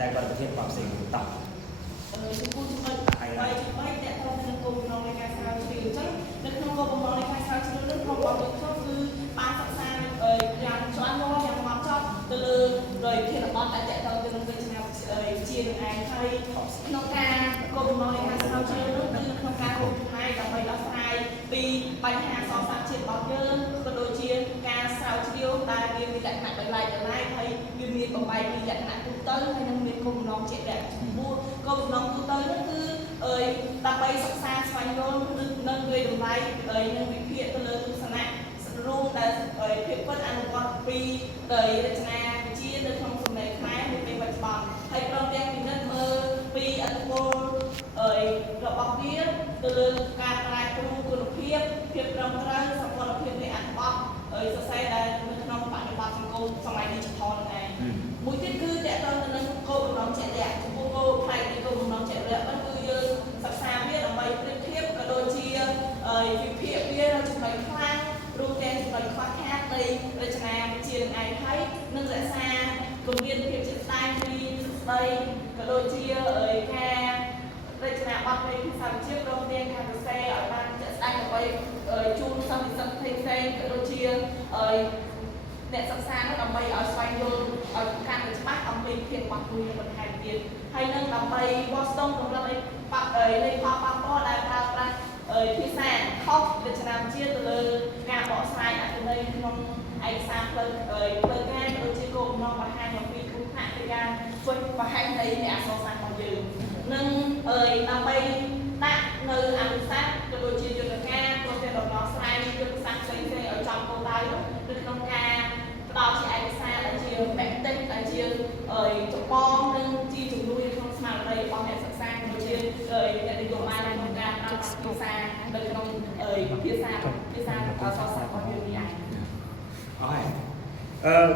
តែគាត់ប្រធានបបផ្សេងតោះចំពោះចំណុច3តែតើនៅគោលបំណងនៃការស្រាវជ្រាវអញ្ចឹងនៅក្នុងគោលបំណងនៃការស្រាវជ្រាវនោះក្នុងបងយើងខ្ញុំគឺបានសិក្សាយ៉ាងច្បាស់លាស់យ៉ាងម៉ត់ចត់ទៅលើធានបទតែតើទៅនឹងវិជ្ជាជានឹងឯងហើយក្នុងការគោលបំណងនៃការស្រាវជ្រាវនោះគឺក្នុងការរួមចំណែកដើម្បីដោះស្រាយពីបញ្ហាសង្សារជាតិរបស់យើងក៏ដូចជាការស្រាវជ្រាវដែលមានលក្ខណៈដោយឡែកហើយវាមានបំបែកពីលក្ខណៈទូទៅហើយនឹងមានគោលបំណងជាក់លាក់ចំពោះគោលបំណងទូទៅនោះគឺដើម្បីសិក្សាស្វែងយល់និងវាតម្លៃនិងវិភាគទៅលើទស្សនៈរួមដែលភាពពិតអនុវត្តពីរចនាវិទ្យានៅក្នុងសំណេរខ្មែរនៅពេលបច្ចុប្បន្នហើយព្រមទាំងពិនិត្យមើលពីអត្ថប្រយោជន៍របស់វាទៅលើការប្រែប្រួលគុណភាពភាពត្រឹមត្រូវសម្ព័ន្ធភាពនៃអត្ថបទសរសេរដែលនៅក្នុងបរិបទសង្គមសម័យ digital ហ្នឹងឯងមួយទៀតគឺតើតើទៅនឹងគោលបំណងជាក់លាក់ចំពោះគោលផ្នែកនៃគោលបំណងជាក់លាក់ហ្នឹងគឺយើងសិក្សាវាដើម្បីប្រៀបធៀបក៏ដូចជាវិភាគវានៅចំណុចខ្លាំងរួមទាំងចំណុចខ្វះខាតនៃរចនាវិទ្យានឹងឯងហើយនឹងរក្សាគម្រាមភាពជាក់ស្ដែងពីស្ដីក៏ដូចជាការរចនាបទនៃភាសាវិទ្យាព្រមទាំងការសរសេរឲ្យបានជាក់ស្ដែងដើម្បីជូនសិស្សនិស្សិតផ្សេងៗក៏ដូចជាអ្នកសិក្សានោះដើម្បីឲ្យស្វែងយល់ឲ្យកាន់តែច្បាស់អំពីភាពបាក់មួយបន្ថែមទៀតហើយនឹងដើម្បីវាស់ស្ទង់កម្រិតនៃផលប៉ះពាល់ដែលប្រើប្រាស់ភាសាខុសរចនាវិទ្យាទៅលើការបកស្រាយអត្ថន័យក្នុងឯកសារផ្លូវការក៏ដូចជាគោលបំណងបង្ហាញអំពីគ្រោះថ្នាក់នៃការធ្វើបង្ហាញនៃអក្សរសាស្ត្ររបស់យើងនិងដើម្បីដាក់នៅអនុសាសន៍ក៏ដូចជាយន្តការព្រមទាំងដំណោះស្រាយយុទ្ធសាស្ត្រផ្សេងៗឲ្យចំគោលដៅនោះនៅក្នុងការផ្ដល់ជាឯកសារដែលជាបែបតិចដែលជាចម្បងនិងជាជំនួយក្នុងស្មារតីរបស់អ្នកសិក្សាក៏ដូចជាអ្នកនយោបាយក្នុងការប្រើប្រាស់ភាសានៅក្នុងភាសាសរសេររបស់យើងនេះឯងអរហើយ